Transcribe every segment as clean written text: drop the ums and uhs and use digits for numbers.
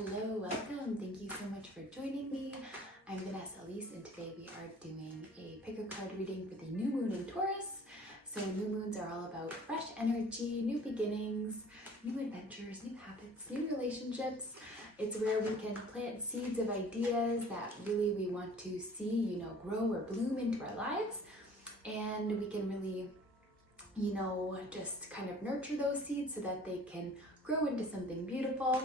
Hello, welcome. Thank you so much for joining me. I'm Vanessa Elise, and today we are doing a pick a card reading for the new moon in Taurus. So new moons are all about fresh energy, new beginnings, new adventures, new habits, new relationships. It's where we can plant seeds of ideas that really we want to see, grow or bloom into our lives. And we can really, just kind of nurture those seeds so that they can grow into something beautiful.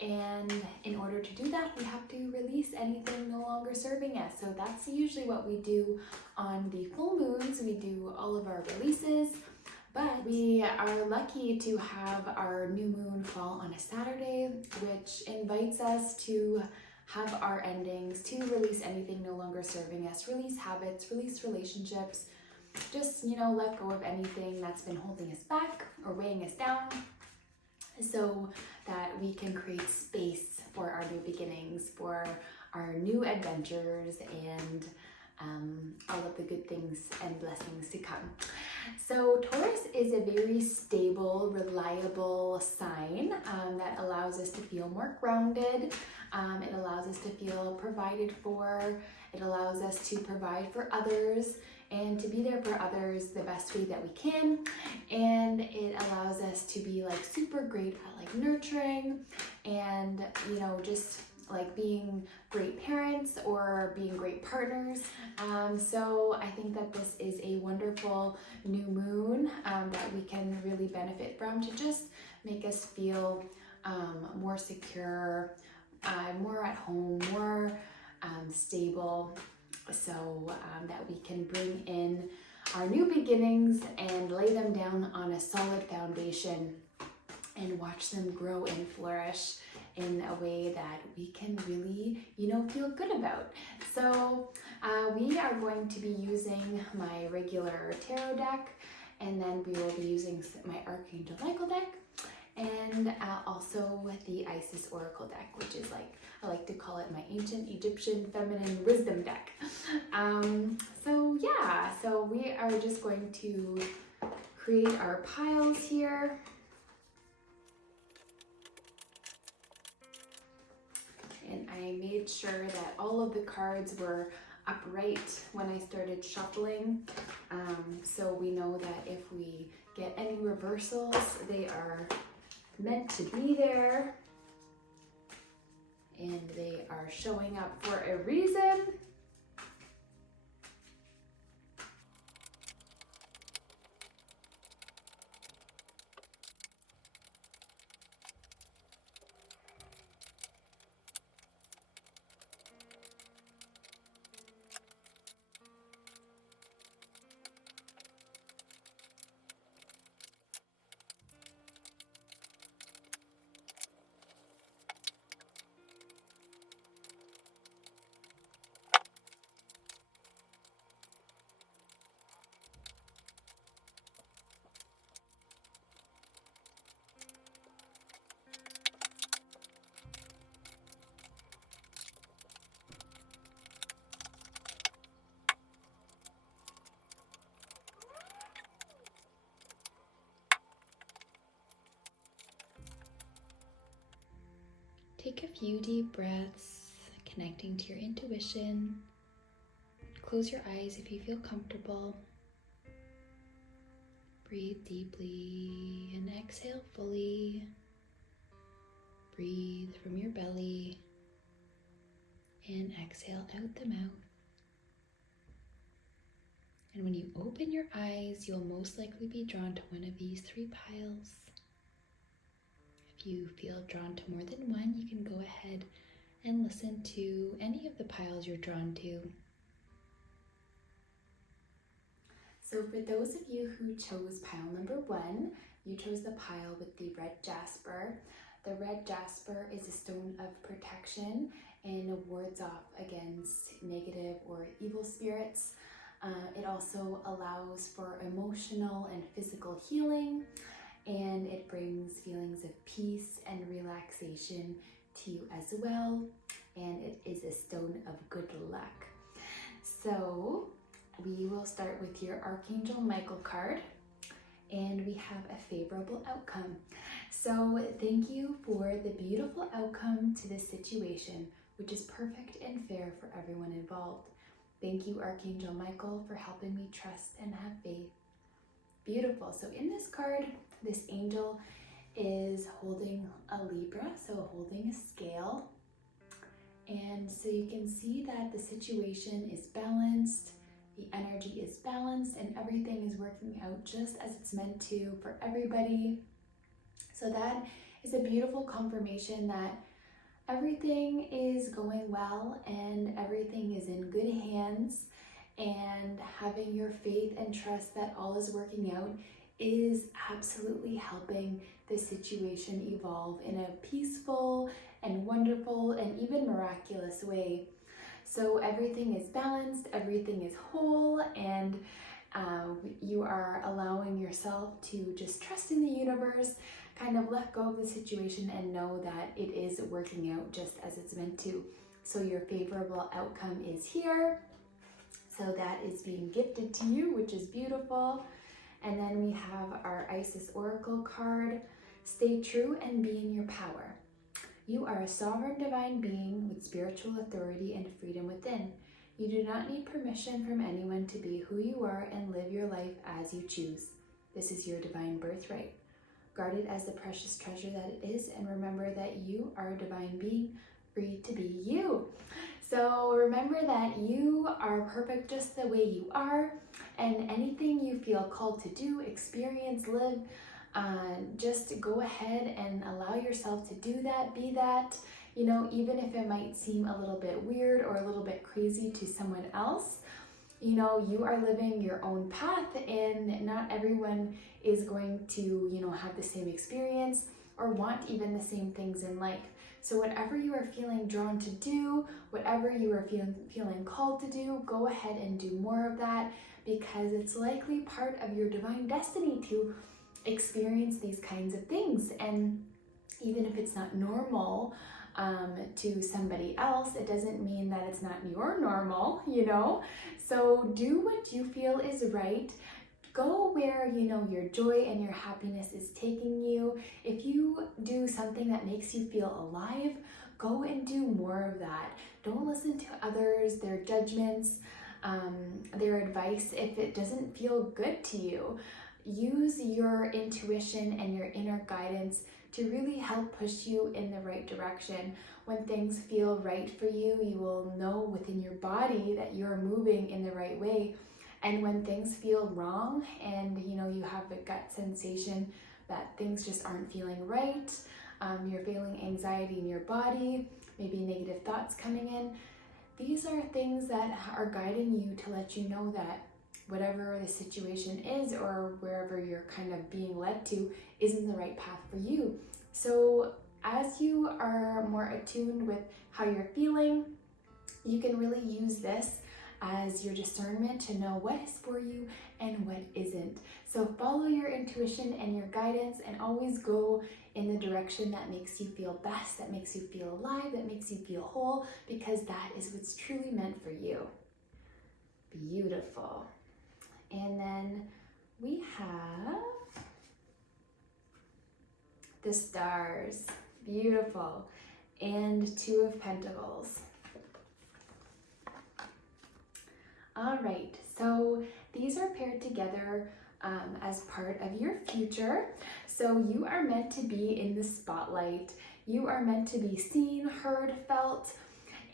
And in order to do that, we have to release anything no longer serving us. So that's usually what we do on the full moons. We do all of our releases, but we are lucky to have our new moon fall on a Saturday, which invites us to have our endings, to release anything no longer serving us, release habits, release relationships, just, let go of anything that's been holding us back or weighing us down, so that we can create space for our new beginnings, for our new adventures, and all of the good things and blessings to come. So Taurus is a very stable, reliable sign that allows us to feel more grounded. It allows us to feel provided for. It allows us to provide for others and to be there for others the best way that we can. And it allows us to be super great at nurturing and, just being great parents or being great partners. So I think that this is a wonderful new moon that we can really benefit from to just make us feel more secure, more at home, more stable, so that we can bring in our new beginnings and lay them down on a solid foundation and watch them grow and flourish in a way that we can really, feel good about. So we are going to be using my regular tarot deck, and then we will be using my Archangel Michael deck, and also the Isis Oracle deck, which is I like to call it my ancient Egyptian feminine wisdom deck. So we are just going to create our piles here. And I made sure that all of the cards were upright when I started shuffling. So we know that if we get any reversals, they are meant to be there. And they are showing up for a reason. Take a few deep breaths, connecting to your intuition. Close your eyes if you feel comfortable. Breathe deeply and exhale fully. Breathe from your belly and exhale out the mouth. And when you open your eyes, you'll most likely be drawn to one of these three piles. If you feel drawn to more than one, you can go ahead and listen to any of the piles you're drawn to. So for those of you who chose pile number 1, you chose the pile with the red jasper. The red jasper is a stone of protection and wards off against negative or evil spirits. It also allows for emotional and physical healing, and it brings feelings of peace and relaxation to you as well. And it is a stone of good luck. So we will start with your Archangel Michael card, and we have a favorable outcome. So thank you for the beautiful outcome to this situation, which is perfect and fair for everyone involved. Thank you, Archangel Michael, for helping me trust and have faith. Beautiful. So in this card, this angel is holding a Libra, so holding a scale. And so you can see that the situation is balanced, the energy is balanced, and everything is working out just as it's meant to for everybody. So that is a beautiful confirmation that everything is going well and everything is in good hands, and having your faith and trust that all is working out is absolutely helping the situation evolve in a peaceful and wonderful and even miraculous way. So everything is balanced, everything is whole, and you are allowing yourself to just trust in the universe, kind of let go of the situation and know that it is working out just as it's meant to. So your favorable outcome is here. So that is being gifted to you, which is beautiful. And then we have our Isis Oracle card. Stay true and be in your power. You are a sovereign divine being with spiritual authority and freedom within. You do not need permission from anyone to be who you are and live your life as you choose. This is your divine birthright. Guard it as the precious treasure that it is, and remember that you are a divine being, free to be you. So remember that you are perfect just the way you are, and anything you feel called to do, experience, live, just go ahead and allow yourself to do that, be that, you know, even if it might seem a little bit weird or a little bit crazy to someone else. You know, you are living your own path, and not everyone is going to, you know, have the same experience or want even the same things in life. So whatever you are feeling drawn to do, whatever you are feeling called to do, go ahead and do more of that, because it's likely part of your divine destiny to experience these kinds of things. And even if it's not normal to somebody else, it doesn't mean that it's not your normal, you know? So do what you feel is right. Go where, you know, your joy and your happiness is taking you. If you do something that makes you feel alive, go and do more of that. Don't listen to others, their judgments, their advice if it doesn't feel good to you. Use your intuition and your inner guidance to really help push you in the right direction. When things feel right for you, you will know within your body that you're moving in the right way. And when things feel wrong and, you know, you have a gut sensation that things just aren't feeling right, you're feeling anxiety in your body, maybe negative thoughts coming in, these are things that are guiding you to let you know that whatever the situation is or wherever you're kind of being led to isn't the right path for you. So as you are more attuned with how you're feeling, you can really use this as your discernment to know what is for you and what isn't. So follow your intuition and your guidance, and always go in the direction that makes you feel best, that makes you feel alive, that makes you feel whole, because that is what's truly meant for you. Beautiful. And then we have the stars. Beautiful. And Two of Pentacles. All right, so these are paired together as part of your future. So you are meant to be in the spotlight. You are meant to be seen, heard, felt,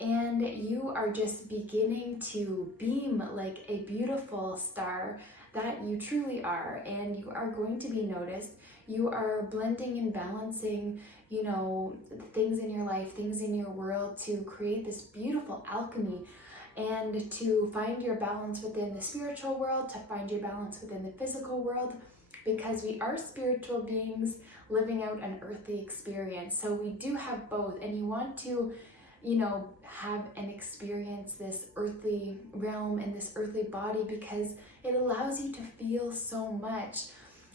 and you are just beginning to beam like a beautiful star that you truly are, and you are going to be noticed. You are blending and balancing, you know, things in your life, things in your world to create this beautiful alchemy, and to find your balance within the spiritual world, to find your balance within the physical world, because we are spiritual beings living out an earthly experience. So we do have both, and you want to, you know, have and experience this earthly realm and this earthly body, because it allows you to feel so much,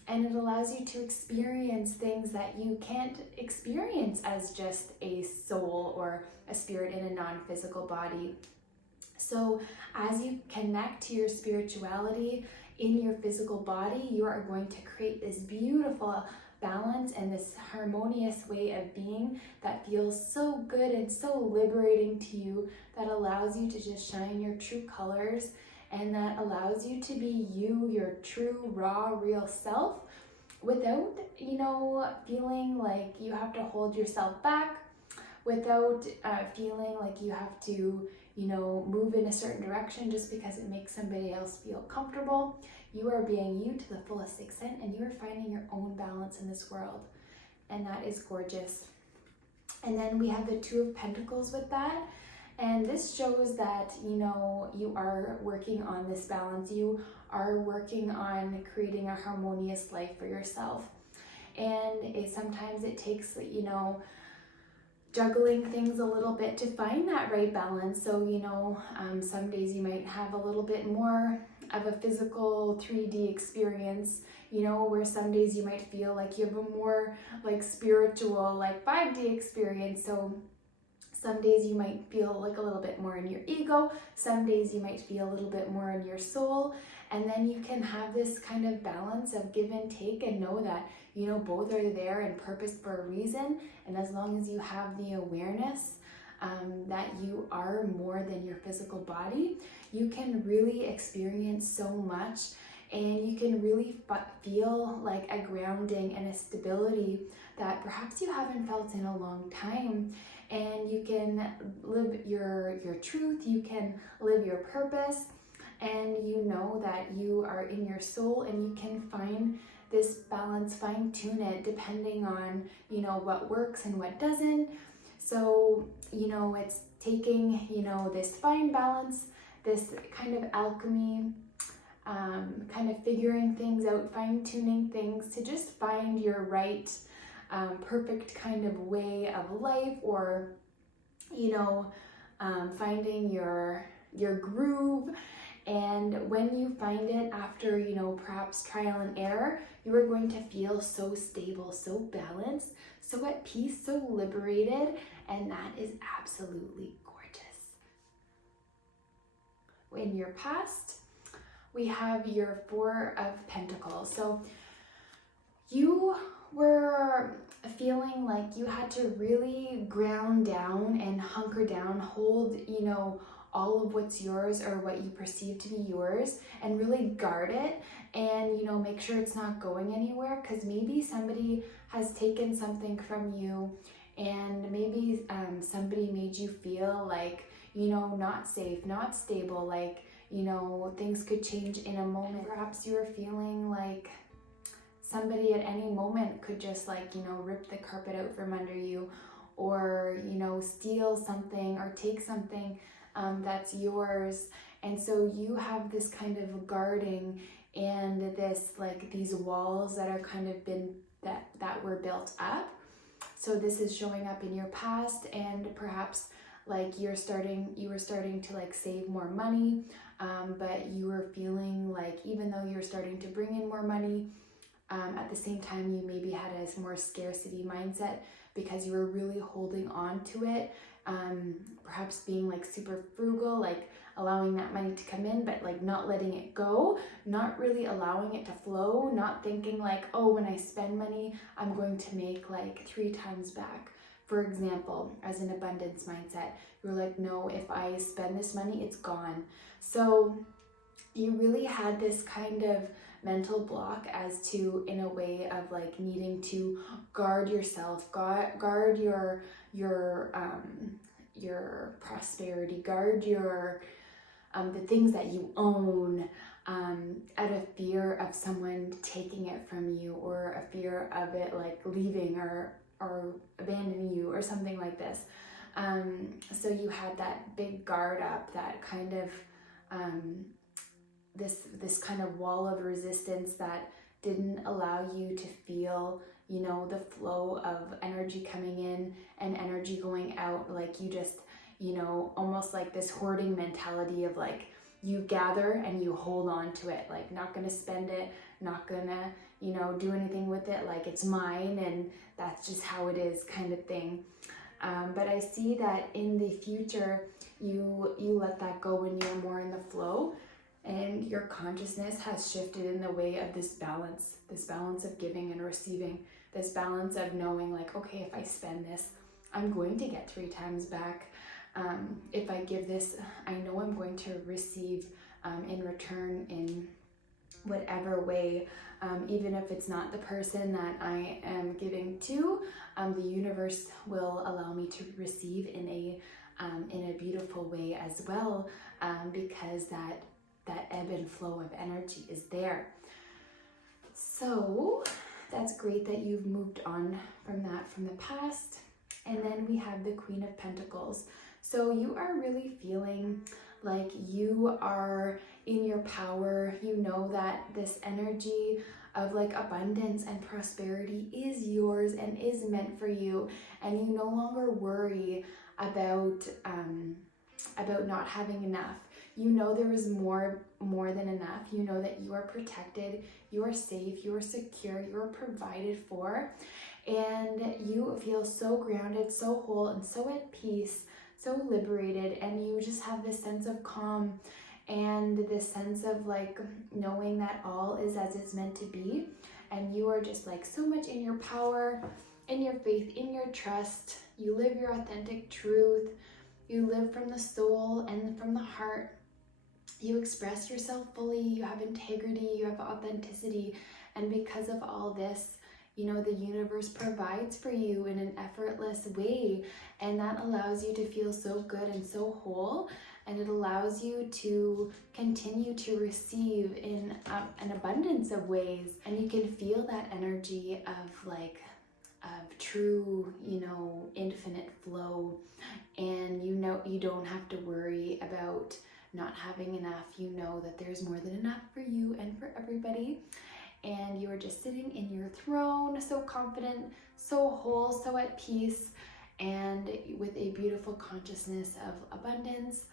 and it allows you to experience things that you can't experience as just a soul or a spirit in a non-physical body. So as you connect to your spirituality in your physical body, you are going to create this beautiful balance and this harmonious way of being that feels so good and so liberating to you, that allows you to just shine your true colors, and that allows you to be you, your true, raw, real self, without, you know, feeling like you have to hold yourself back, without feeling like you have to, you know, move in a certain direction just because it makes somebody else feel comfortable. You are being you to the fullest extent, and you are finding your own balance in this world. And that is gorgeous. And then we have the Two of Pentacles with that. And this shows that, you know, you are working on this balance. You are working on creating a harmonious life for yourself. And sometimes it takes, you know, juggling things a little bit to find that right balance. So, you know, some days you might have a little bit more of a physical 3D experience, you know, where some days you might feel like you have a more like spiritual, like 5D experience. So some days you might feel like a little bit more in your ego, some days you might feel a little bit more in your soul, and then you can have this kind of balance of give and take, and know that, you know, both are there and purpose for a reason. And as long as you have the awareness that you are more than your physical body, you can really experience so much, and you can really feel like a grounding and a stability that perhaps you haven't felt in a long time. And you can live your truth, you can live your purpose, and you know that you are in your soul, and you can find this balance, fine tune it depending on, you know, what works and what doesn't. So, you know, it's taking, you know, this fine balance, this kind of alchemy, kind of figuring things out, fine tuning things to just find your right perfect kind of way of life, or, you know, finding your groove. And when you find it after, you know, perhaps trial and error, you are going to feel so stable, so balanced, so at peace, so liberated, and that is absolutely gorgeous. In your past, we have your Four of Pentacles. So you were feeling like you had to really ground down and hunker down, hold, you know, all of what's yours or what you perceive to be yours, and really guard it, and, you know, make sure it's not going anywhere, because maybe somebody has taken something from you, and maybe somebody made you feel like, you know, not safe, not stable, like, you know, things could change in a moment. Perhaps you were feeling like somebody at any moment could just, like, you know, rip the carpet out from under you, or, you know, steal something or take something that's yours. And so you have this kind of guarding and this, like, these walls that are kind of been that were built up. So this is showing up in your past, and perhaps like you were starting to like save more money, but you were feeling like even though you're starting to bring in more money, at the same time you maybe had a more scarcity mindset because you were really holding on to it, perhaps being like super frugal, like allowing that money to come in but like not letting it go, not really allowing it to flow, not thinking like, oh, when I spend money I'm going to make like 3 times back. For example, as an abundance mindset, you're like, no, if I spend this money, it's gone. So you really had this kind of mental block as to, in a way of like needing to guard yourself, guard your prosperity, guard your the things that you own, out of fear of someone taking it from you, or a fear of it like leaving or abandoning you or something like this. So you had that big guard up, that kind of this kind of wall of resistance that didn't allow you to feel, you know, the flow of energy coming in and energy going out. Like you just, you know, almost like this hoarding mentality of like, you gather and you hold on to it, like not gonna spend it, not gonna, you know, do anything with it, like it's mine and that's just how it is kind of thing. But I see that in the future, you let that go when you're more in the flow, and your consciousness has shifted in the way of this balance of giving and receiving, this balance of knowing like, okay, if I spend this, I'm going to get 3 times back. If I give this, I know I'm going to receive in return in whatever way, even if it's not the person that I am giving to, the universe will allow me to receive in a beautiful way as well, because that ebb and flow of energy is there. So that's great that you've moved on from that from the past. And then we have the Queen of Pentacles. So you are really feeling like you are in your power. You know that this energy of like abundance and prosperity is yours and is meant for you, and you no longer worry about not having enough. You know there is more than enough. You know that you are protected, you are safe, you are secure, you are provided for, and you feel so grounded, so whole, and so at peace, so liberated, and you just have this sense of calm and this sense of like knowing that all is as it's meant to be, and you are just like so much in your power, in your faith, in your trust. You live your authentic truth. You live from the soul and from the heart. You express yourself fully. You have integrity. You have authenticity. And because of all this, you know, the universe provides for you in an effortless way. And that allows you to feel so good and so whole. And it allows you to continue to receive in an abundance of ways. And you can feel that energy of like, of true, you know, infinite flow. And you know, you don't have to worry about not having enough. You know that there's more than enough for you and for everybody. And you are just sitting in your throne, so confident, so whole, so at peace, and with a beautiful consciousness of abundance,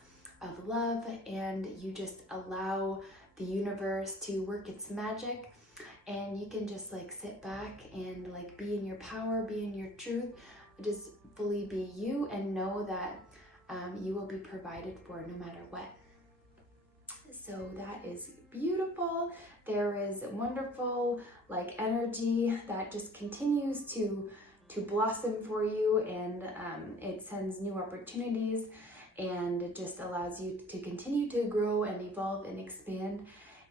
of love, and you just allow the universe to work its magic, and you can just like sit back and like be in your power, be in your truth, just fully be you, and know that you will be provided for no matter what. So that is beautiful. There is wonderful like energy that just continues to blossom for you, and it sends new opportunities, and it just allows you to continue to grow and evolve and expand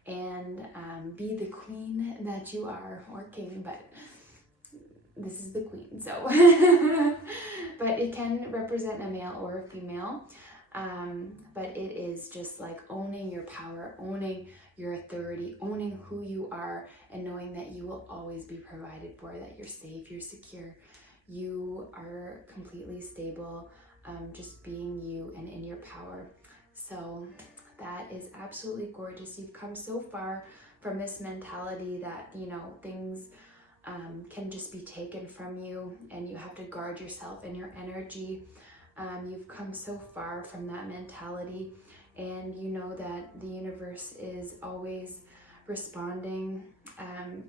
and be the queen that you are, or king, but this is the queen, so but it can represent a male or a female. But it is just like owning your power, owning your authority, owning who you are, and knowing that you will always be provided for, that you're safe, you're secure, you are completely stable, just being you and in your power. So that is absolutely gorgeous. You've come so far from this mentality that, you know, things can just be taken from you and you have to guard yourself and your energy. You've come so far from that mentality, and you know that the universe is always responding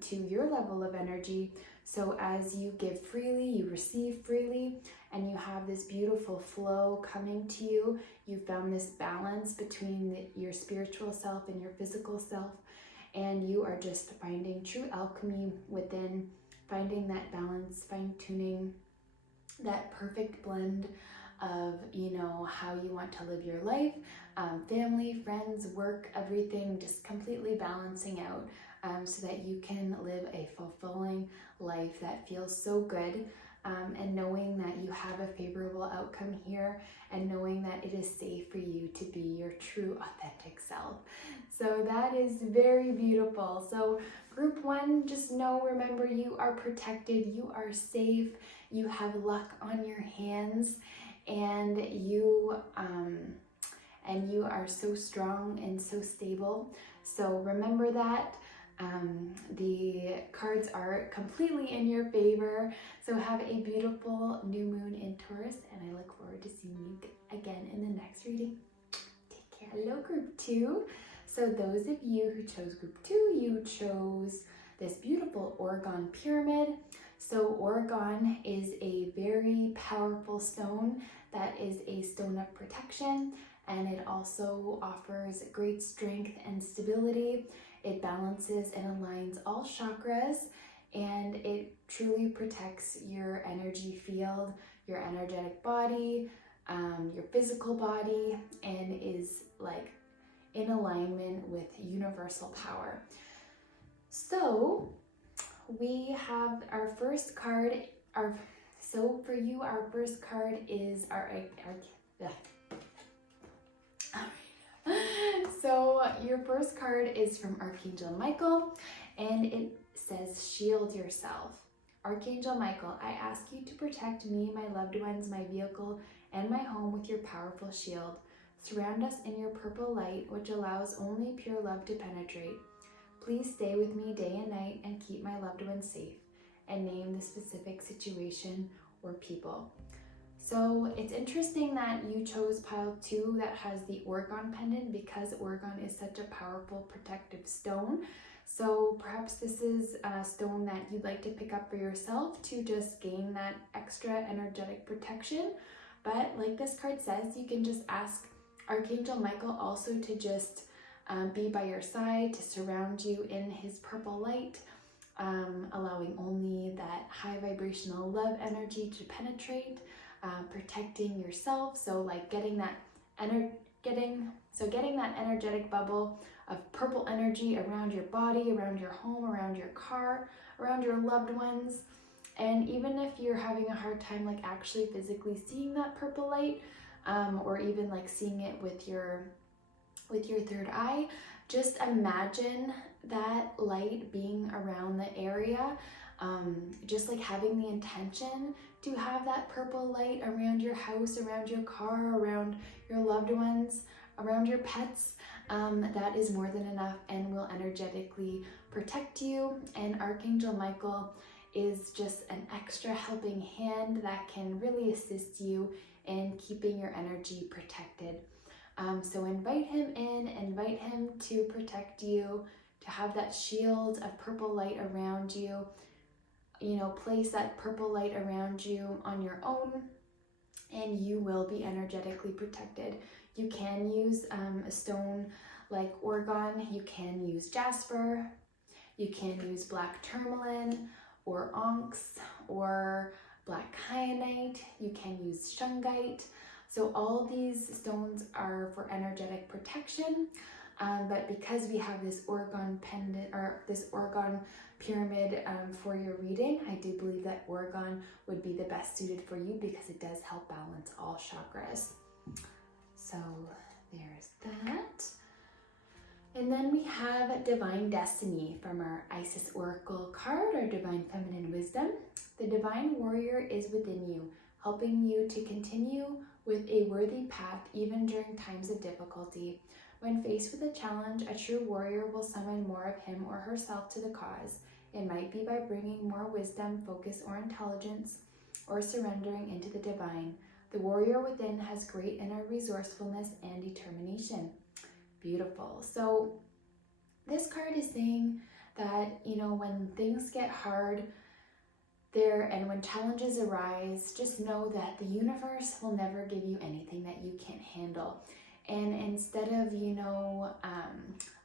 to your level of energy. So as you give freely, you receive freely, and you have this beautiful flow coming to you. You found this balance between your spiritual self and your physical self, and you are just finding true alchemy within, finding that balance, fine-tuning that perfect blend of, you know, how you want to live your life, family, friends, work, everything, just completely balancing out, so that you can live a fulfilling life that feels so good, and knowing that you have a favorable outcome here, and knowing that it is safe for you to be your true authentic self. So that is very beautiful. So group 1, just know, remember, you are protected, you are safe, you have luck on your hands, and you are so strong and so stable. So remember that. The cards are completely in your favor. So have a beautiful new moon in Taurus, and I look forward to seeing you again in the next reading. Take care. Hello, group 2. So those of you who chose group 2, you chose this beautiful Orgone pyramid. So Orgone is a very powerful stone that is a stone of protection, and it also offers great strength and stability. It balances and aligns all chakras, and it truly protects your energy field, your energetic body, your physical body, and is like in alignment with universal power. So we have our first card. So for you, our first card is So your first card is from Archangel Michael, and it says, shield yourself. Archangel Michael, I ask you to protect me, my loved ones, my vehicle, and my home with your powerful shield. Surround us in your purple light, which allows only pure love to penetrate. Please stay with me day and night and keep my loved ones safe, and name the specific situation or people. So it's interesting that you chose pile 2 that has the Orgone pendant, because Orgone is such a powerful protective stone. So perhaps this is a stone that you'd like to pick up for yourself to just gain that extra energetic protection. But like this card says, you can just ask Archangel Michael also to just be by your side, to surround you in his purple light, allowing only that high vibrational love energy to penetrate, protecting yourself. So like getting that energetic bubble of purple energy around your body, around your home, around your car, around your loved ones. And even if you're having a hard time like actually physically seeing that purple light, or even like seeing it with your third eye, just imagine that light being around the area, just like having the intention to have that purple light around your house, around your car, around your loved ones, around your pets. That is more than enough and will energetically protect you. And Archangel Michael is just an extra helping hand that can really assist you in keeping your energy protected. So invite him in, invite him to protect you, to have that shield of purple light around you. You know, place that purple light around you on your own, and you will be energetically protected. You can use a stone like Orgone, you can use Jasper, you can use black tourmaline or onyx or black kyanite, you can use shungite. So all these stones are for energetic protection, but because we have this Orgone pendant, or this Orgone pyramid for your reading, I do believe that Orgone would be the best suited for you because it does help balance all chakras. So there's that. And then we have Divine Destiny from our Isis Oracle card, or Divine Feminine Wisdom. The Divine Warrior is within you, helping you to continue with a worthy path even during times of difficulty. When faced with a challenge, a true warrior will summon more of him or herself to the cause. It might be by bringing more wisdom, focus, or intelligence, or surrendering into the divine. The warrior within has great inner resourcefulness and determination. Beautiful. So this card is saying that, you know, when things get hard and when challenges arise, just know that the universe will never give you anything that you can't handle. And instead of, you know,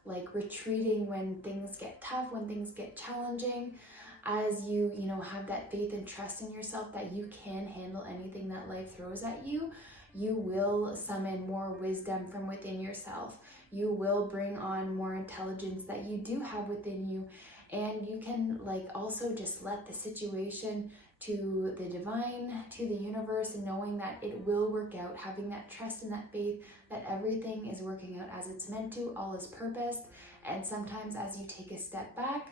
like retreating when things get tough, when things get challenging, as you know, have that faith and trust in yourself that you can handle anything that life throws at you, you will summon more wisdom from within yourself. You will bring on more intelligence that you do have within you. And you can like also just let the situation to the divine, to the universe, and knowing that it will work out, having that trust and that faith that everything is working out as it's meant to, all is purposed. And sometimes as you take a step back,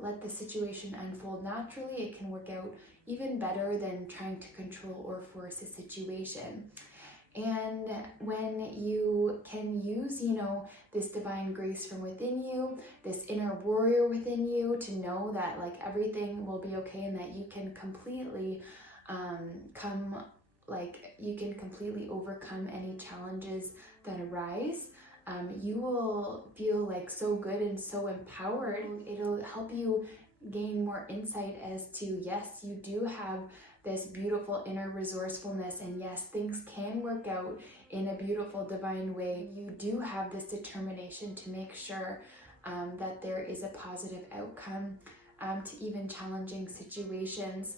let the situation unfold naturally, it can work out even better than trying to control or force a situation. And when you can use, you know, this divine grace from within you, this inner warrior within you, to know that like everything will be okay and that you can completely completely overcome any challenges that arise, you will feel like so good and so empowered. It'll help you gain more insight as to, yes, you do have this beautiful inner resourcefulness, and yes, things can work out in a beautiful divine way. You do have this determination to make sure that there is a positive outcome to even challenging situations.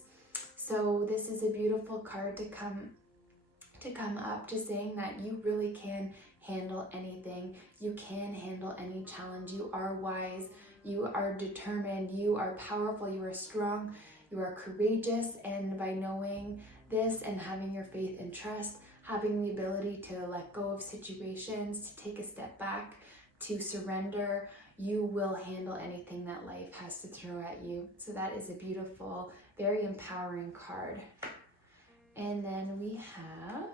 So this is a beautiful card to come up, just saying that you really can handle anything. You can handle any challenge. You are wise. You are determined. You are powerful. You are strong. You are courageous. And by knowing this and having your faith and trust, having the ability to let go of situations, to take a step back, to surrender, you will handle anything that life has to throw at you. So that is a beautiful, very empowering card. And then we have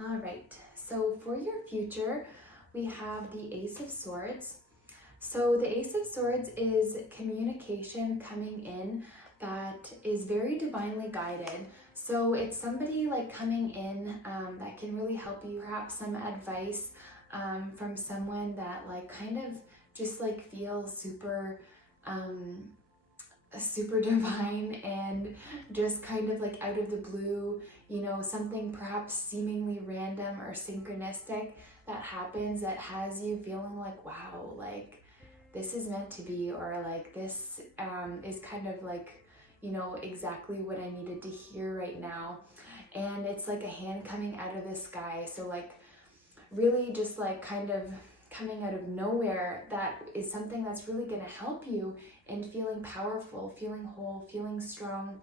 all right, so for your future, we have the Ace of Swords. So the Ace of Swords is communication coming in that is very divinely guided. So it's somebody like coming in that can really help you, perhaps some advice from someone that like kind of just like feels super super divine and just kind of like out of the blue, you know, something perhaps seemingly random or synchronistic that happens that has you feeling like, wow, like this is meant to be, or like this is kind of like, you know, exactly what I needed to hear right now. And it's like a hand coming out of the sky. So like really just like kind of coming out of nowhere, that is something that's really going to help you in feeling powerful, feeling whole, feeling strong,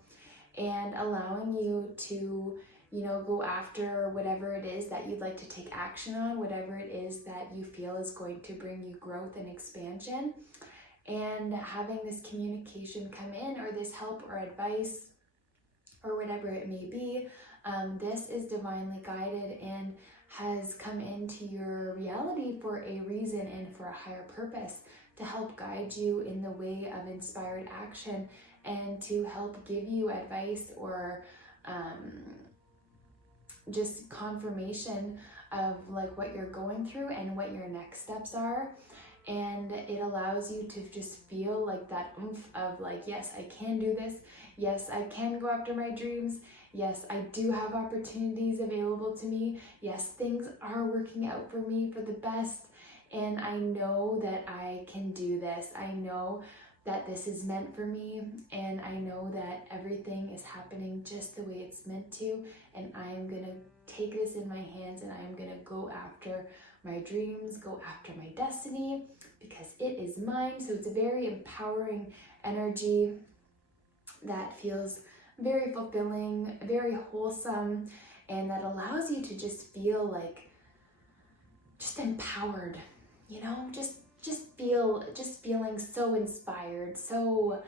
and allowing you to, you know, go after whatever it is that you'd like to take action on, whatever it is that you feel is going to bring you growth and expansion. And having this communication come in, or this help or advice, or whatever it may be, this is divinely guided and has come into your reality for a reason and for a higher purpose, to help guide you in the way of inspired action and to help give you advice or just confirmation of like what you're going through and what your next steps are. And it allows you to just feel like that oomph of like, yes, I can do this. Yes, I can go after my dreams. Yes, I do have opportunities available to me. Yes, things are working out for me for the best. And I know that I can do this. I know that this is meant for me. And I know that everything is happening just the way it's meant to. And I am going to take this in my hands and I am going to go after my dreams, go after my destiny, because it is mine. So it's a very empowering energy that feels very fulfilling, very wholesome, and that allows you to just feel like just empowered, you know, just feeling so inspired, so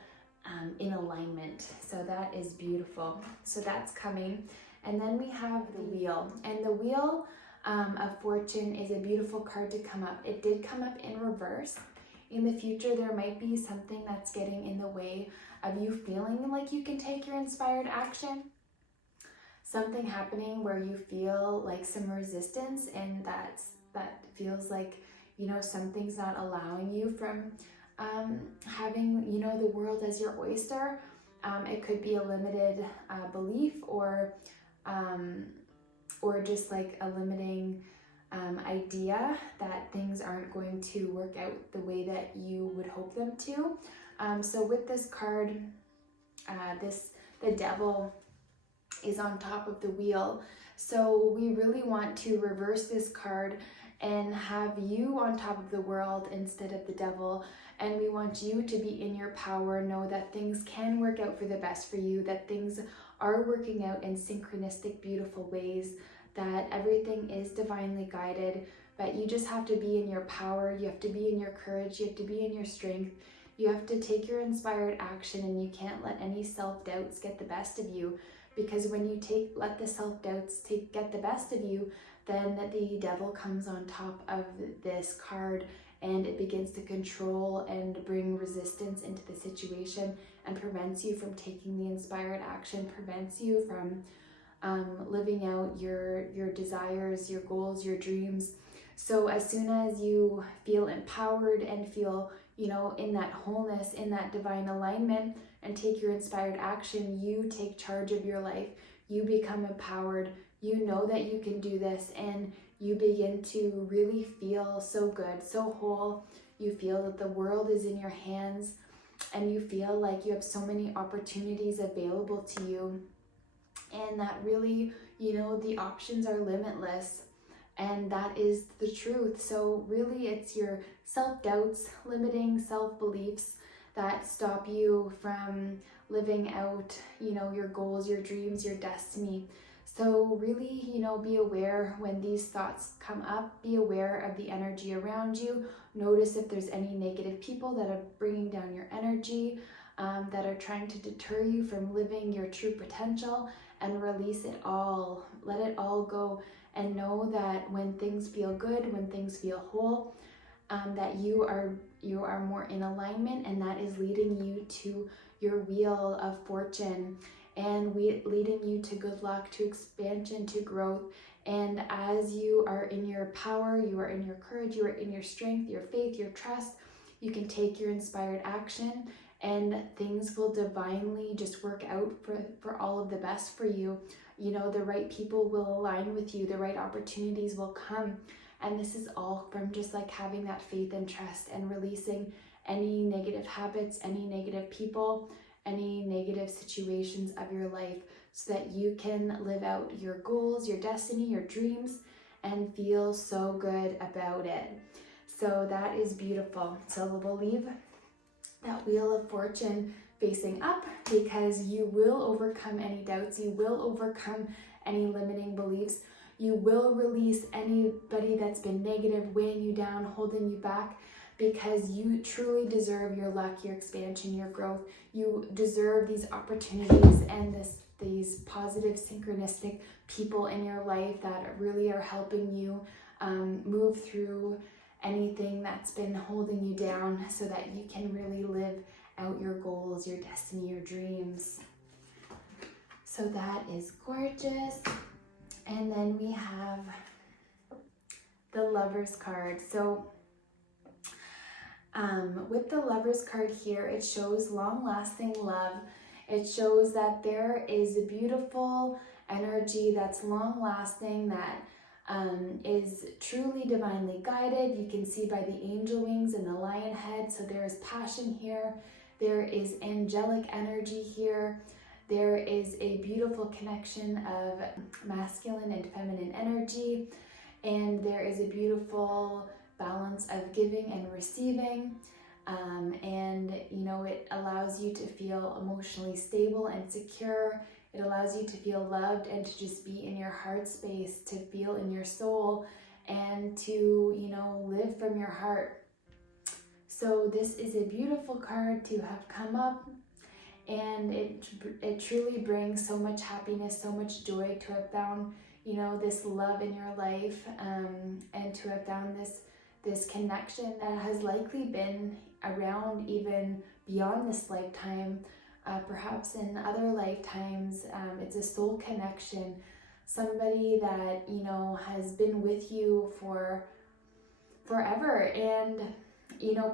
in alignment. So that is beautiful. So that's coming. And then we have the Wheel, and the Wheel of Fortune is a beautiful card to come up. It did come up in reverse. In the future, there might be something that's getting in the way of you feeling like you can take your inspired action. Something happening where you feel like some resistance, and that feels like, you know, something's not allowing you from having, you know, the world as your oyster. It could be a limited belief, or just like a limiting idea that things aren't going to work out the way that you would hope them to. So with this card, the Devil is on top of the Wheel. So we really want to reverse this card and have you on top of the world instead of the Devil. And we want you to be in your power, know that things can work out for the best for you, that things are working out in synchronistic, beautiful ways, that everything is divinely guided, but you just have to be in your power, you have to be in your courage, you have to be in your strength, you have to take your inspired action, and you can't let any self-doubts get the best of you, because when you let the self-doubts get the best of you, then the Devil comes on top of this card, and it begins to control and bring resistance into the situation and prevents you from taking the inspired action, prevents you from living out your desires, your goals, your dreams. So as soon as you feel empowered and feel in that wholeness, in that divine alignment, and take your inspired action, you take charge of your life. You become empowered. You know that you can do this, and you begin to really feel so good, so whole. You feel that the world is in your hands, and you feel like you have so many opportunities available to you, and that really, the options are limitless. And that is the truth. So really, it's your self-doubts, limiting self-beliefs that stop you from living out, your goals, your dreams, your destiny. So really, be aware when these thoughts come up. Be aware of the energy around you. Notice if there's any negative people that are bringing down your energy, that are trying to deter you from living your true potential, and release it all. Let it all go. And know that when things feel good, when things feel whole, that you are more in alignment, and that is leading you to your wheel of fortune, and leading you to good luck, to expansion, to growth. And as you are in your power, you are in your courage, you are in your strength, your faith, your trust, you can take your inspired action, and things will divinely just work out for all of the best for you. The right people will align with you, the right opportunities will come. And this is all from just like having that faith and trust, and releasing any negative habits, any negative people, any negative situations of your life, so that you can live out your goals, your destiny, your dreams, and feel so good about it. So that is beautiful. So we'll leave that wheel of fortune facing up, because you will overcome any doubts, you will overcome any limiting beliefs, you will release anybody that's been negative, weighing you down, holding you back, because you truly deserve your luck, your expansion, your growth. You deserve these opportunities and these positive synchronistic people in your life that really are helping you move through anything that's been holding you down, so that you can really live out your goals, your destiny, your dreams. So that is gorgeous. And then we have the Lovers card. So with the Lovers card here, it shows long-lasting love. It shows that there is a beautiful energy that's long-lasting, that is truly divinely guided. You can see by the angel wings and the lion head. So there is passion here. There is angelic energy here. There is a beautiful connection of masculine and feminine energy. And there is a beautiful balance of giving and receiving. And it allows you to feel emotionally stable and secure. It allows you to feel loved, and to just be in your heart space, to feel in your soul, and to, live from your heart. So this is a beautiful card to have come up, and it truly brings so much happiness, so much joy to have found, this love in your life, and to have found this connection that has likely been around even beyond this lifetime. Perhaps in other lifetimes. It's a soul connection, somebody that has been with you for forever, and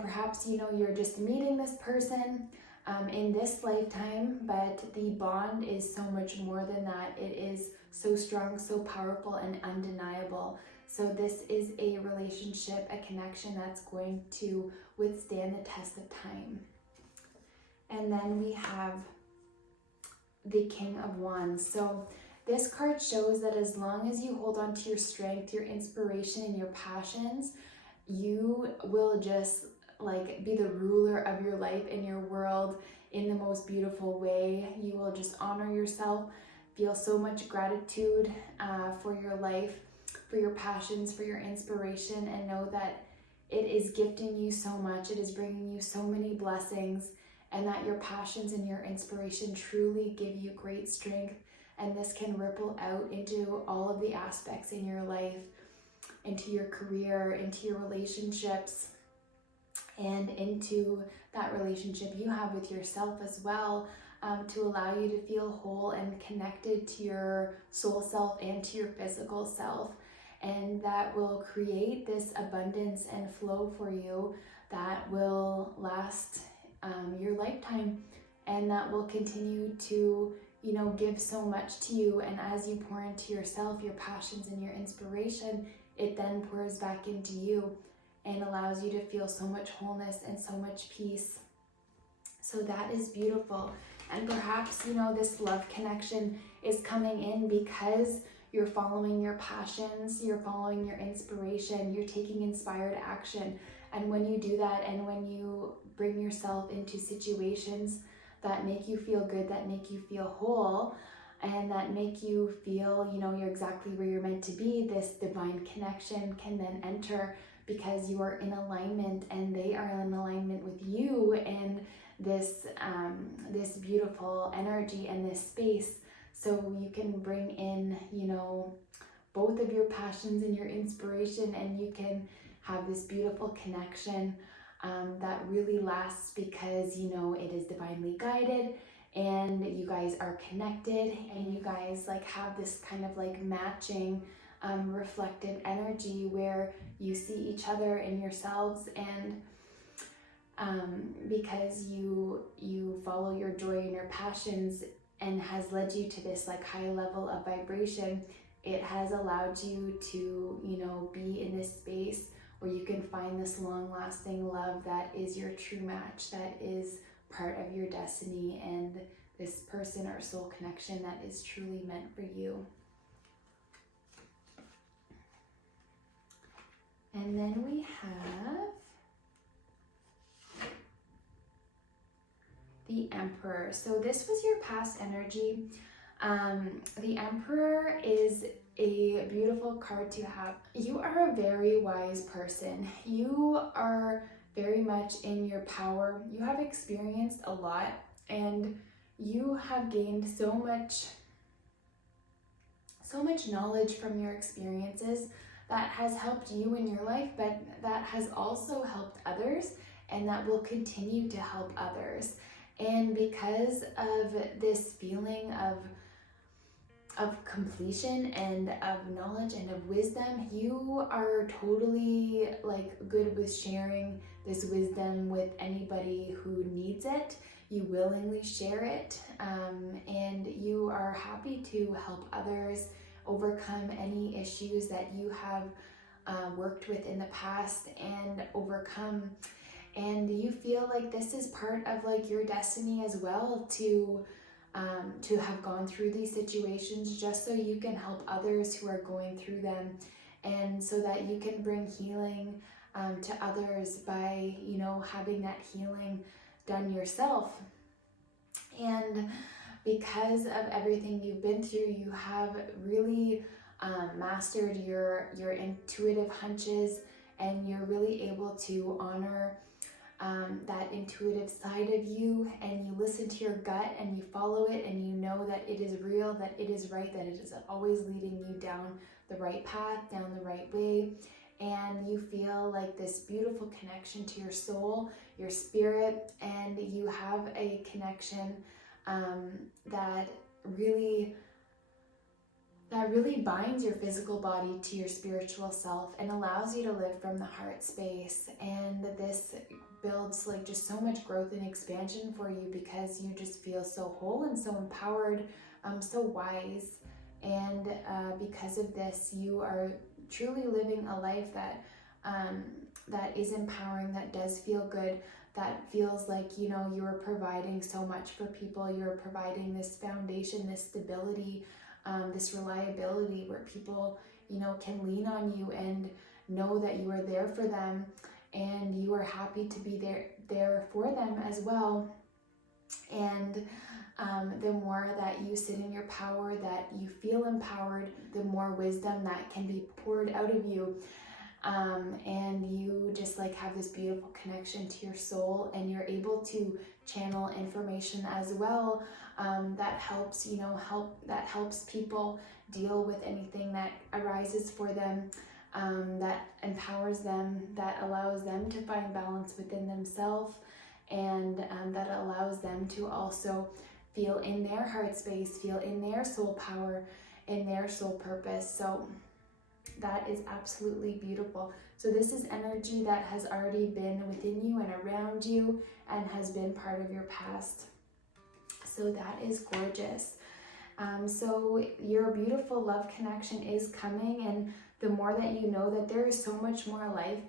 perhaps you're just meeting this person in this lifetime, but the bond is so much more than that. It is so strong, so powerful, and undeniable. So this is a relationship, a connection that's going to withstand the test of time. And then we have the King of Wands. So this card shows that as long as you hold on to your strength, your inspiration, and your passions, you will just be the ruler of your life and your world in the most beautiful way. You will just honor yourself, feel so much gratitude for your life, for your passions, for your inspiration, and know that it is gifting you so much. It is bringing you so many blessings, and that your passions and your inspiration truly give you great strength. And this can ripple out into all of the aspects in your life, into your career, into your relationships, and into that relationship you have with yourself as well, to allow you to feel whole and connected to your soul self and to your physical self. and that will create this abundance and flow for you that will last your lifetime, and that will continue to, you know, give so much to you. And as you pour into yourself, your passions and your inspiration, it then pours back into you and allows you to feel so much wholeness and so much peace. So that is beautiful. And perhaps, you know, this love connection is coming in because you're following your passions, you're following your inspiration, you're taking inspired action. And when you do that, and when you bring yourself into situations that make you feel good, that make you feel whole, and that make you feel, you know, you're exactly where you're meant to be, this divine connection can then enter because you are in alignment and they are in alignment with you in this this beautiful energy and this space. So you can bring in, you know, both of your passions and your inspiration, and you can have this beautiful connection that really lasts because, you know, it is divinely guided and you guys are connected, and you guys like have this kind of like matching reflective energy where you see each other and yourselves, and because you follow your joy and your passions and has led you to this like high level of vibration, it has allowed you to, you know, be in this space where you can find this long-lasting love that is your true match, that is part of your destiny, and this person or soul connection that is truly meant for you. And then we have the Emperor. So this was your past energy. The Emperor is a beautiful card to have. You are a very wise person. You are very much in your power. You have experienced a lot, and you have gained so much knowledge from your experiences that has helped you in your life, but that has also helped others, and that will continue to help others. And because of this feeling of completion and of knowledge and of wisdom, you are totally like good with sharing this wisdom with anybody who needs it. You willingly share it, and you are happy to help others overcome any issues that you have worked with in the past and overcome. And you feel like this is part of like your destiny as well, to have gone through these situations just so you can help others who are going through them, and so that you can bring healing to others by, you know, having that healing done yourself. And because of everything you've been through, you have really mastered your intuitive hunches, and you're really able to honor that intuitive side of you, and you listen to your gut and you follow it, and you know that it is real, that it is right, that it is always leading you down the right path, down the right way. And you feel like this beautiful connection to your soul, your spirit, and you have a connection that really binds your physical body to your spiritual self and allows you to live from the heart space. And this builds like just so much growth and expansion for you, because you just feel so whole and so empowered, so wise. And because of this, you are truly living a life that that is empowering, that does feel good, that feels like, you know, you are providing so much for people. You're providing this foundation, this stability, this reliability where people, you know, can lean on you and know that you are there for them, and you are happy to be there for them as well. And the more that you sit in your power, that you feel empowered, the more wisdom that can be poured out of you. And you just like have this beautiful connection to your soul, and you're able to channel information as well, that helps, you know, that helps people deal with anything that arises for them, that empowers them, that allows them to find balance within themselves, and that allows them to also feel in their heart space, feel in their soul power, in their soul purpose. So That is absolutely beautiful. So this is energy that has already been within you and around you and has been part of your past. So that is gorgeous. So your beautiful love connection is coming, and the more that you know that there is so much more life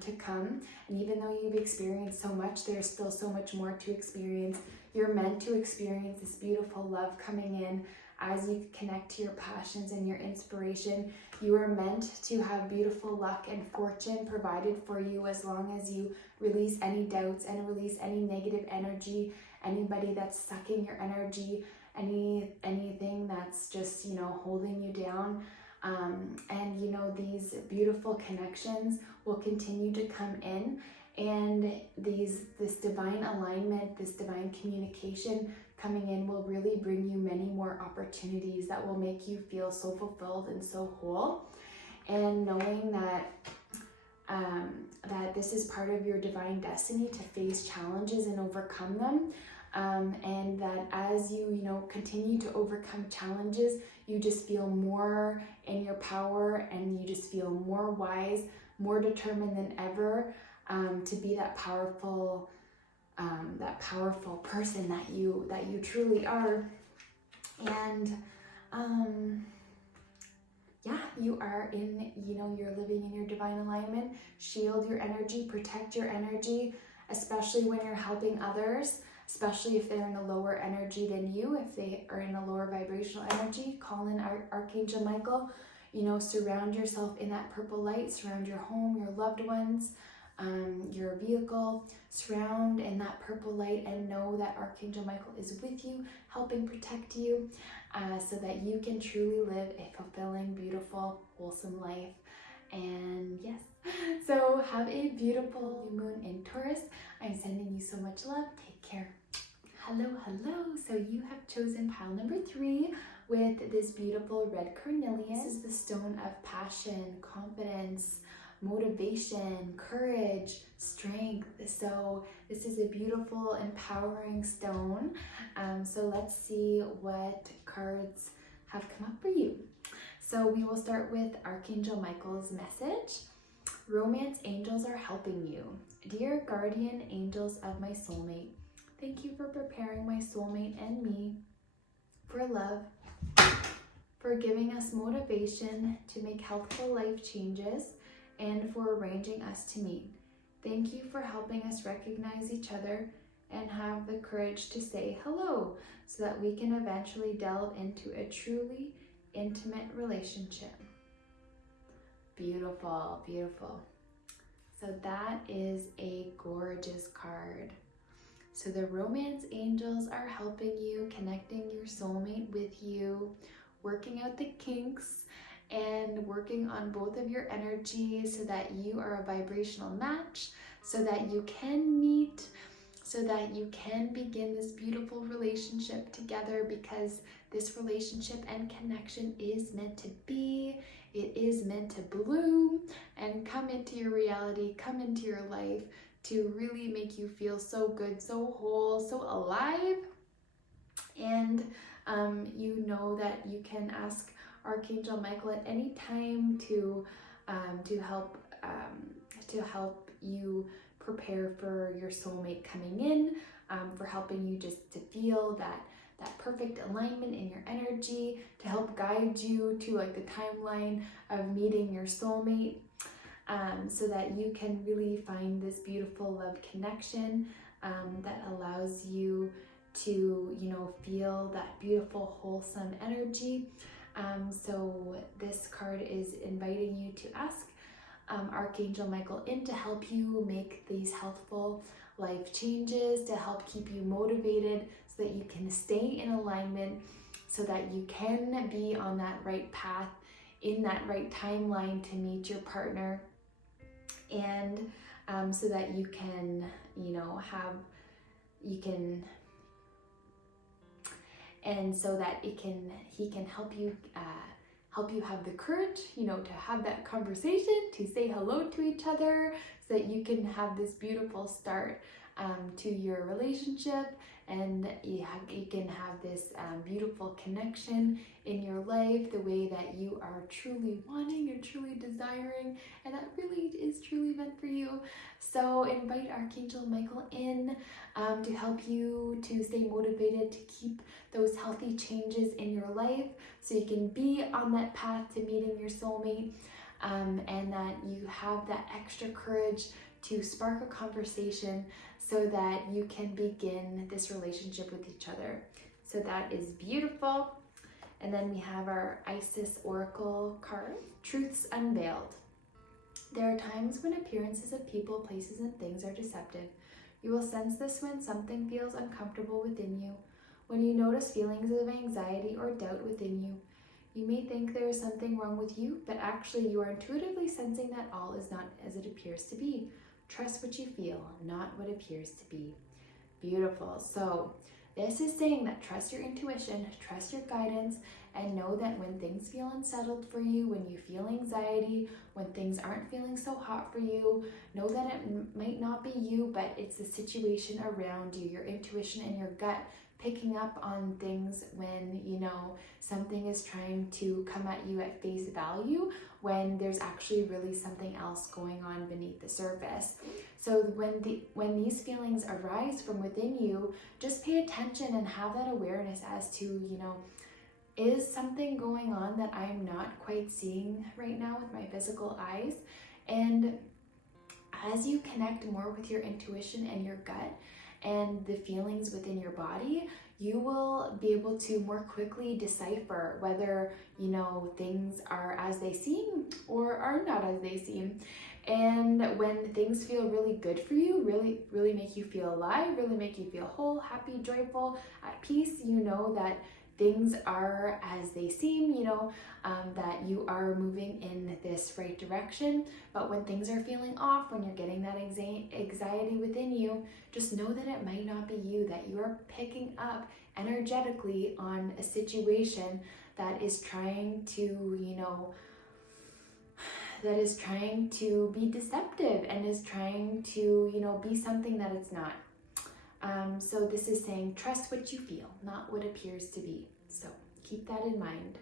to come, and even though you've experienced so much, there's still so much more to experience. You're meant to experience this beautiful love coming in as you connect to your passions and your inspiration. You are meant to have beautiful luck and fortune provided for you as long as you release any doubts and release any negative energy, anybody that's sucking your energy, anything that's just, you know, holding you down. And you know, these beautiful connections will continue to come in, and this divine alignment, this divine communication coming in will really bring you many more opportunities that will make you feel so fulfilled and so whole. And knowing that that this is part of your divine destiny to face challenges and overcome them. And that as you continue to overcome challenges, you just feel more in your power, and you just feel more wise, more determined than ever to be that powerful person that you truly are. And yeah, you are in, you're living in your divine alignment. Shield your energy, protect your energy, especially when you're helping others. Especially if they're in a lower energy than you, if they are in a lower vibrational energy, call in Archangel Michael. Surround yourself in that purple light, surround your home, your loved ones, your vehicle, surround in that purple light, and know that Archangel Michael is with you, helping protect you, so that you can truly live a fulfilling, beautiful, wholesome life. And yes, so have a beautiful new moon in Taurus. I'm sending you so much love. Take care. Hello. So you have chosen pile number 3 with this beautiful red carnelian. This is the stone of passion, confidence, motivation, courage, strength. So this is a beautiful, empowering stone. So let's see what cards have come up for you. So we will start with Archangel Michael's message. Romance angels are helping you. Dear guardian angels of my soulmate, thank you for preparing my soulmate and me for love, for giving us motivation to make healthful life changes, and for arranging us to meet. Thank you for helping us recognize each other and have the courage to say hello so that we can eventually delve into a truly intimate relationship. Beautiful, beautiful. So that is a gorgeous card. So the romance angels are helping you, connecting your soulmate with you, working out the kinks, and working on both of your energies so that you are a vibrational match, so that you can meet, so that you can begin this beautiful relationship together, because this relationship and connection is meant to be. It is meant to bloom and come into your reality, come into your life to really make you feel so good, so whole, so alive. And you know that you can ask Archangel Michael at any time to help you prepare for your soulmate coming in, for helping you just to feel that perfect alignment in your energy, to help guide you to like the timeline of meeting your soulmate, so that you can really find this beautiful love connection that allows you to, feel that beautiful, wholesome energy. So this card is inviting you to ask Archangel Michael in to help you make these healthful life changes, to help keep you motivated so that you can stay in alignment, so that you can be on that right path, in that right timeline to meet your partner, and so that you can, and so that he can help you have the courage, to have that conversation, to say hello to each other, so that you can have this beautiful start to your relationship, and you can have this beautiful connection in your life the way that you are truly wanting and truly desiring, and that really is truly meant for you. So invite Archangel Michael in to help you to stay motivated to keep those healthy changes in your life so you can be on that path to meeting your soulmate, and that you have that extra courage to spark a conversation so that you can begin this relationship with each other. So that is beautiful. And then we have our Isis Oracle card, Truths Unveiled. There are times when appearances of people, places, and things are deceptive. You will sense this when something feels uncomfortable within you, when you notice feelings of anxiety or doubt within you. You may think there is something wrong with you, but actually you are intuitively sensing that all is not as it appears to be. Trust what you feel, not what appears to be. Beautiful. So this is saying that trust your intuition, trust your guidance, and know that when things feel unsettled for you, when you feel anxiety, when things aren't feeling so hot for you, know that it might not be you, but it's the situation around you, your intuition and your gut picking up on things when, you know, something is trying to come at you at face value when there's actually really something else going on beneath the surface. So when these feelings arise from within you, just pay attention and have that awareness as to, you know, is something going on that I'm not quite seeing right now with my physical eyes? And as you connect more with your intuition and your gut and the feelings within your body, you will be able to more quickly decipher whether, you know, things are as they seem or are not as they seem. And when things feel really good for you, really make you feel alive, really make you feel whole, happy, joyful, at peace, you know that things are as they seem, you know, that you are moving in this right direction. But when things are feeling off, when you're getting that anxiety within you, just know that it might not be you, that you are picking up energetically on a situation that is trying to, you know, that is trying to be deceptive and is trying to, you know, be something that it's not. So this is saying, trust what you feel, not what appears to be. So keep that in mind.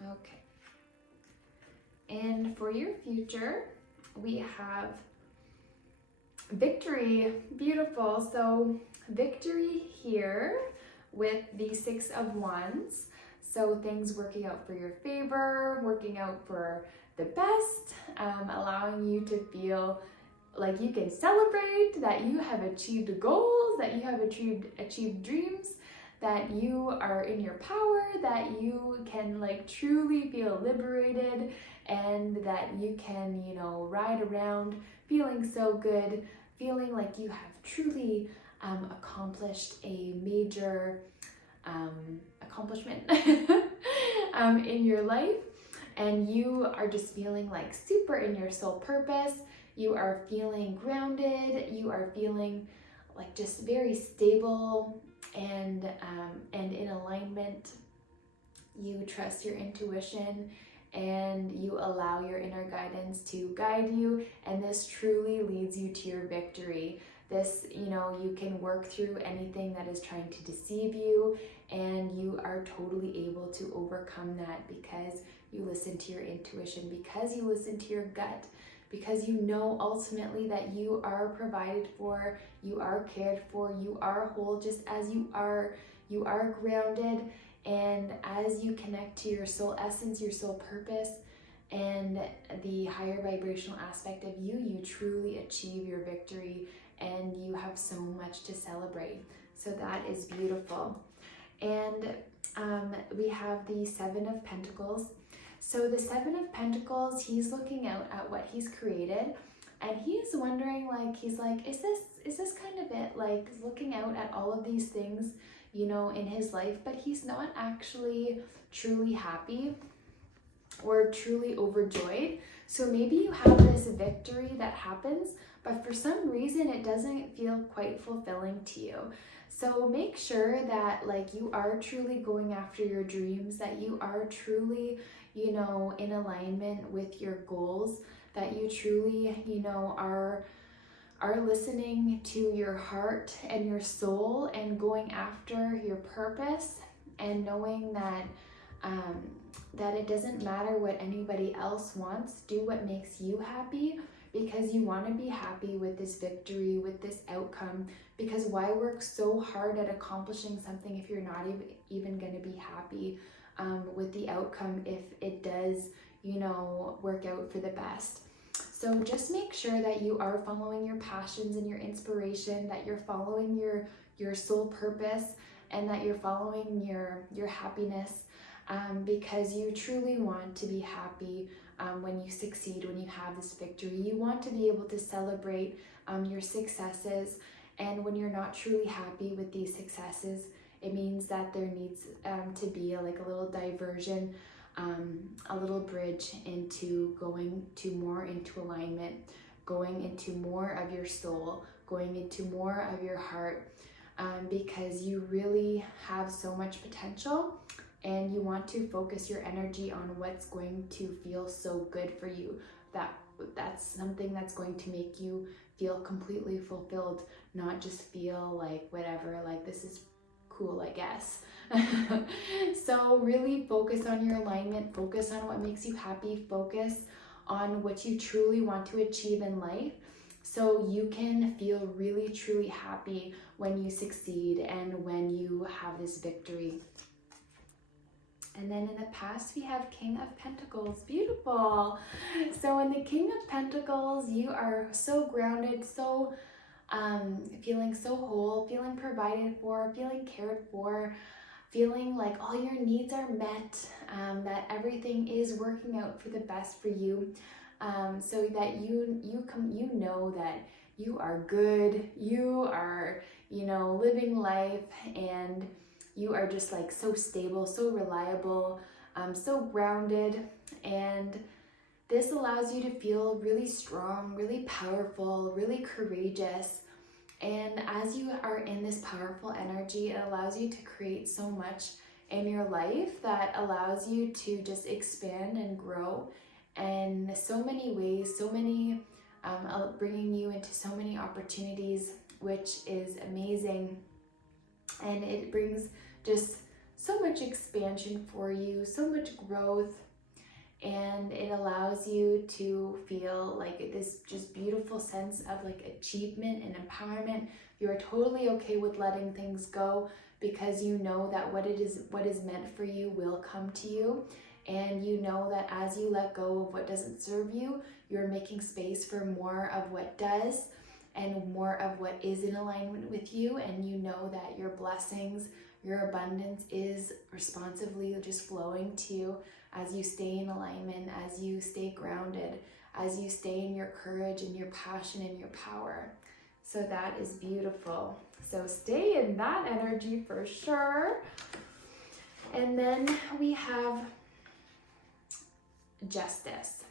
Okay. And for your future, we have victory. Beautiful. So victory here with the 6 of Wands. So things working out for your favor, working out for the best, allowing you to feel like you can celebrate that you have achieved goals, that you have achieved dreams, that you are in your power, that you can like truly feel liberated, and that you can, you know, ride around feeling so good, feeling like you have truly accomplished a major accomplishment in your life, and you are just feeling like super in your soul purpose. You are feeling grounded, you are feeling like just very stable and in alignment. You trust your intuition and you allow your inner guidance to guide you, and this truly leads you to your victory. This, you know, you can work through anything that is trying to deceive you, and you are totally able to overcome that because you listen to your intuition, because you listen to your gut, because you know ultimately that you are provided for, you are cared for, you are whole just as you are grounded. And as you connect to your soul essence, your soul purpose, and the higher vibrational aspect of you, you truly achieve your victory and you have so much to celebrate. So that is beautiful. And we have the 7 of Pentacles. So the 7 of Pentacles, he's looking out at what he's created, and he's wondering, like, he's like, is this kind of it? Like, looking out at all of these things, you know, in his life, but he's not actually truly happy or truly overjoyed. So maybe you have this victory that happens, but for some reason it doesn't feel quite fulfilling to you. So make sure that like you are truly going after your dreams, that you are truly, you know, in alignment with your goals, that you truly, you know, are are listening to your heart and your soul and going after your purpose, and knowing that that it doesn't matter what anybody else wants. Do what makes you happy, because you want to be happy with this victory, with this outcome. Because why work so hard at accomplishing something if you're not even going to be happy with the outcome, if it does, you know, work out for the best? So just make sure that you are following your passions and your inspiration, that you're following your soul purpose, and that you're following your happiness, because you truly want to be happy when you succeed, when you have this victory. You want to be able to celebrate your successes, and when you're not truly happy with these successes, it means that there needs to be like a little diversion, a little bridge into going to more into alignment, going into more of your soul, going into more of your heart, because you really have so much potential, and you want to focus your energy on what's going to feel so good for you. That's something that's going to make you feel completely fulfilled, not just feel like whatever, like this is cool, I guess. So really focus on your alignment, focus on what makes you happy, focus on what you truly want to achieve in life, so you can feel really truly happy when you succeed and when you have this victory. And then in the past, we have King of Pentacles. Beautiful. So in the King of Pentacles, you are so grounded, so feeling so whole, feeling provided for, feeling cared for, feeling like all your needs are met, that everything is working out for the best for you, so that you know that you are good, you are, you know, living life, and you are just like so stable, so reliable, so grounded. And this allows you to feel really strong, really powerful, really courageous. And as you are in this powerful energy, it allows you to create so much in your life that allows you to just expand and grow in so many ways, so many, bringing you into so many opportunities, which is amazing. And it brings just so much expansion for you, so much growth, and it allows you to feel like this just beautiful sense of like achievement and empowerment. You are totally okay with letting things go, because you know that what is meant for you will come to you, and you know that as you let go of what doesn't serve you, you're making space for more of what does, and more of what is in alignment with you. And you know that your blessings, your abundance is responsively just flowing to you as you stay in alignment, as you stay grounded, as you stay in your courage and your passion and your power. So that is beautiful. So stay in that energy for sure. And then we have Justice.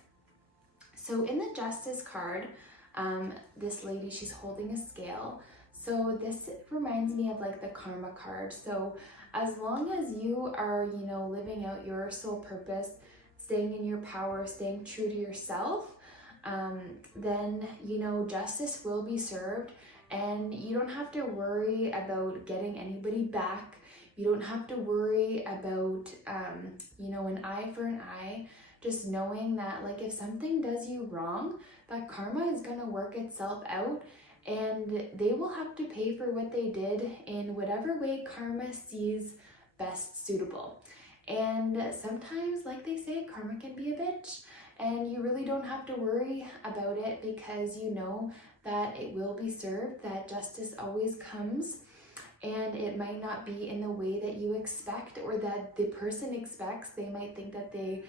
So in the Justice card, this lady, she's holding a scale. So this reminds me of like the Karma card. So as long as you are, you know, living out your soul purpose, staying in your power, staying true to yourself, then, you know, justice will be served, and you don't have to worry about getting anybody back. You don't have to worry about, you know, an eye for an eye. Just knowing that, like, if something does you wrong, that karma is going to work itself out, and they will have to pay for what they did in whatever way karma sees best suitable. And sometimes, like they say, karma can be a bitch, and you really don't have to worry about it, because you know that it will be served, that justice always comes, and it might not be in the way that you expect or that the person expects. They might think that they're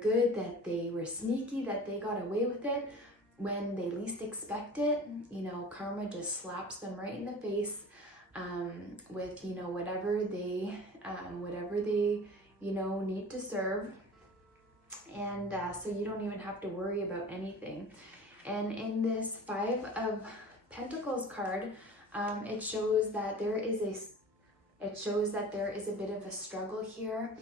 good, that they were sneaky, that they got away with it. When they least expect it, you know, karma just slaps them right in the face with, you know, whatever they, you know, need to serve. And so you don't even have to worry about anything. And in this Five of Pentacles card, it shows that there is a bit of a struggle here,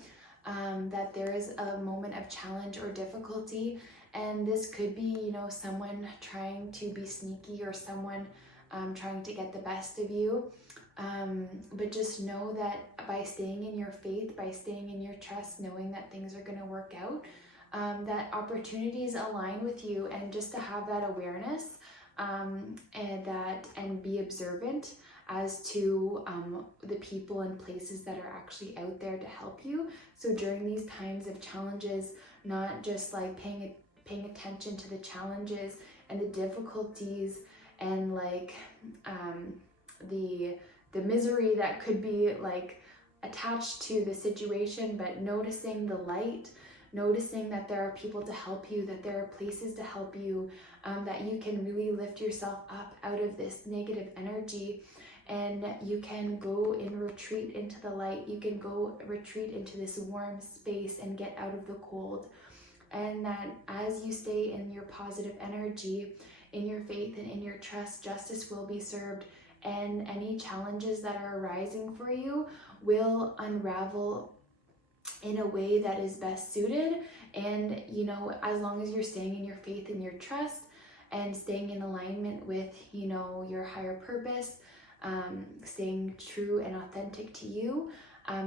that there is a moment of challenge or difficulty, And this could be, you know, someone trying to be sneaky or someone trying to get the best of you. But just know that by staying in your faith, by staying in your trust, knowing that things are going to work out, that opportunities align with you, and just to have that awareness and be observant as to the people and places that are actually out there to help you. So during these times of challenges, not just like paying attention to the challenges and the difficulties and like the misery that could be like attached to the situation, but noticing the light, noticing that there are people to help you, that there are places to help you, that you can really lift yourself up out of this negative energy, and you can go and retreat into the light. You can go retreat into this warm space and get out of the cold. And that as you stay in your positive energy, in your faith and in your trust, justice will be served, and any challenges that are arising for you will unravel in a way that is best suited. And, you know, as long as you're staying in your faith and your trust and staying in alignment with, you know, your higher purpose, staying true and authentic to you,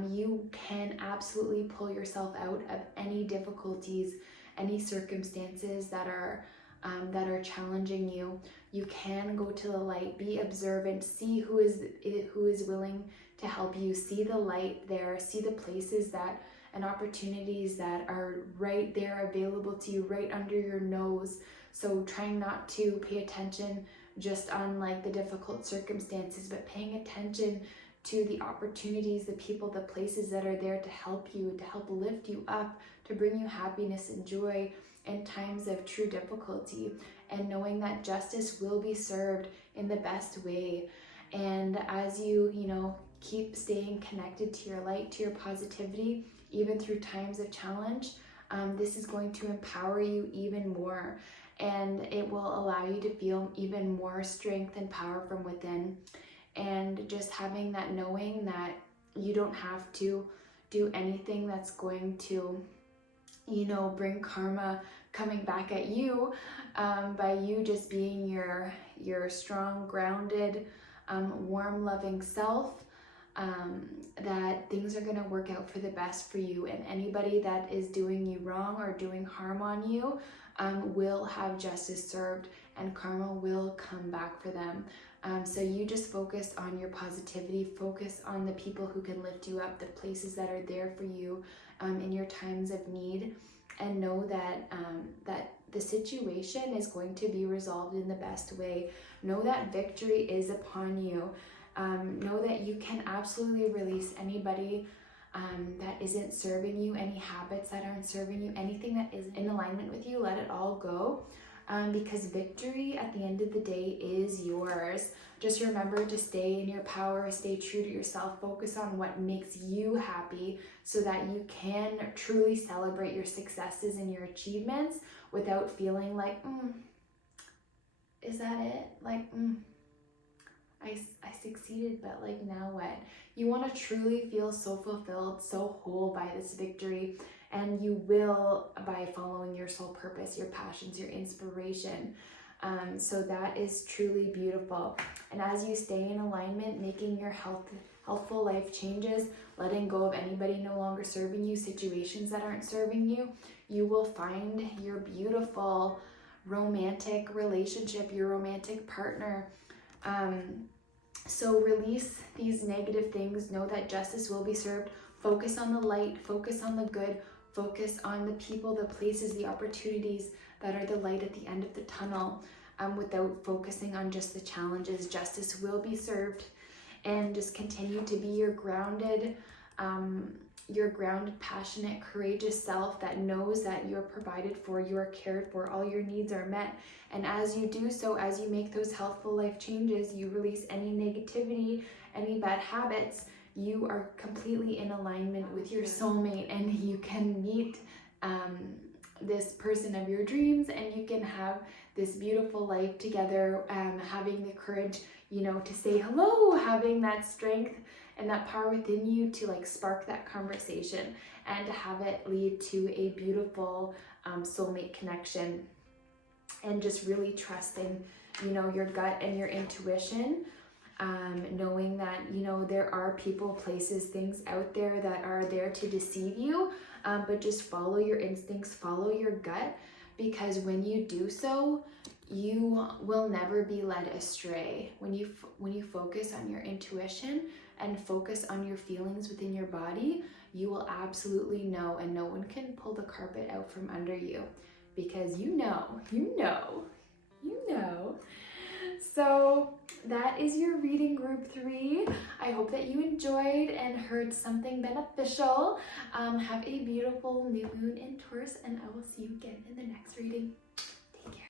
you can absolutely pull yourself out of any difficulties, any circumstances that are challenging you. You can go to the light, be observant, see who is willing to help you, see the light there, see the places that and opportunities that are right there available to you, right under your nose. So trying not to pay attention just on like the difficult circumstances, but paying attention to the opportunities, the people, the places that are there to help you, to help lift you up, to bring you happiness and joy in times of true difficulty, and knowing that justice will be served in the best way. And as you know, keep staying connected to your light, to your positivity, even through times of challenge, this is going to empower you even more, and it will allow you to feel even more strength and power from within. And just having that knowing that you don't have to do anything that's going to, you know, bring karma coming back at you, by you just being your strong, grounded, warm, loving self, that things are going to work out for the best for you. And anybody that is doing you wrong or doing harm on you will have justice served, and karma will come back for them. So you just focus on your positivity, focus on the people who can lift you up, the places that are there for you in your times of need, and know that that the situation is going to be resolved in the best way. Know that victory is upon you. Know that you can absolutely release anybody that isn't serving you, any habits that aren't serving you, anything that isn't in alignment with you, let it all go. Because victory at the end of the day is yours. Just remember to stay in your power, stay true to yourself, focus on what makes you happy so that you can truly celebrate your successes and your achievements without feeling like, is that it? Like, I succeeded, but like now what? You want to truly feel so fulfilled, so whole by this victory. And you will by following your soul purpose, your passions, your inspiration. So that is truly beautiful. And as you stay in alignment, making your healthful life changes, letting go of anybody no longer serving you, situations that aren't serving you, you will find your beautiful romantic relationship, your romantic partner. So release these negative things. Know that justice will be served. Focus on the light, focus on the good, focus on the people, the places, the opportunities that are the light at the end of the tunnel, without focusing on just the challenges. Justice will be served, and just continue to be your grounded, passionate, courageous self that knows that you're provided for, you are cared for, all your needs are met. And as you do so, as you make those healthful life changes, you release any negativity, any bad habits, you are completely in alignment with your soulmate, and you can meet this person of your dreams, and you can have this beautiful life together, having the courage, you know, to say hello, having that strength and that power within you to like spark that conversation and to have it lead to a beautiful soulmate connection, and just really trusting, you know, your gut and your intuition. Knowing that, you know, there are people, places, things out there that are there to deceive you, but just follow your instincts, follow your gut, because when you do so, you will never be led astray. When you focus on your intuition and focus on your feelings within your body, you will absolutely know, and no one can pull the carpet out from under you, because you know. So that is your reading, group 3. I hope that you enjoyed and heard something beneficial. Have a beautiful new moon in Taurus, and I will see you again in the next reading.